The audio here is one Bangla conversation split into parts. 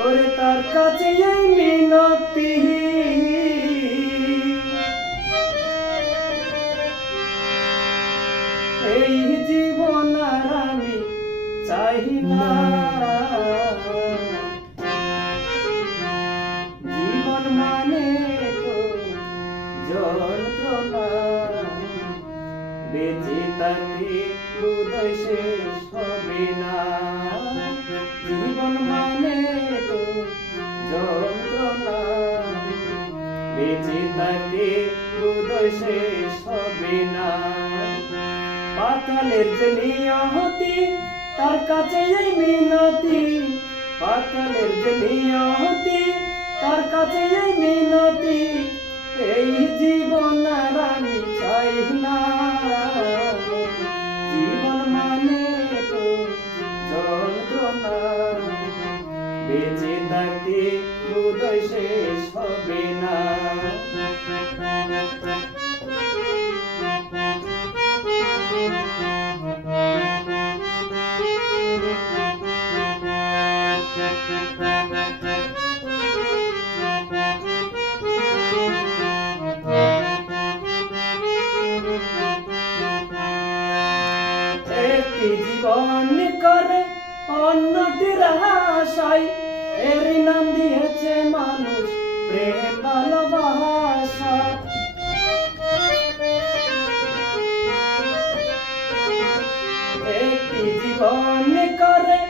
ওরে তার কাছে এই মিনতি, এই জীবন আর আমি চাই না। জীবন মানে তো যন্ত্রণা, বেঁচে থাকতে হৃদয় শেষ হবে না। জীবন মানে তো যন্ত্রণা, বেঁচে থাকতে হৃদয় শেষ হবে না। পাতালের যে নিয়তি, তার কাছে এই মিনতি। পাতালের যে নিয়তি, তার কাছে এই মিনতি, এই জীবন আর আমি চাই না। জীবন মানে তো যন্ত্রণা, বেঁচে থাকতে হৃদয় শেষ হবে না। একটি জীবন করে অন্যটির আশায়, এর নাম দিয়েছে মানুষ প্রেম ভালোবাসা। একটি জীবন করে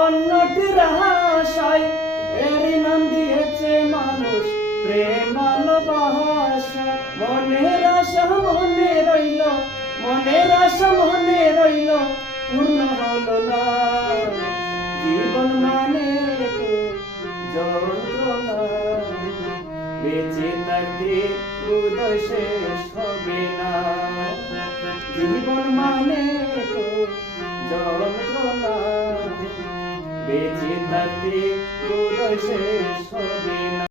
অন্যটির আশায়, এর নাম দিয়েছে মানুষ প্রেম ভালোবাসা। মনের আশা মনে রইল, মনের আশা মনে রইল, পূর্ণ হলো না। জীবন মানে তো যন্ত্রণা, বেঁচে থাকতে হৃদয় শেষ হবে না। জীবন মানে তো যন্ত্রণা, বেঁচে থাকতে হৃদয় শেষ হবে না।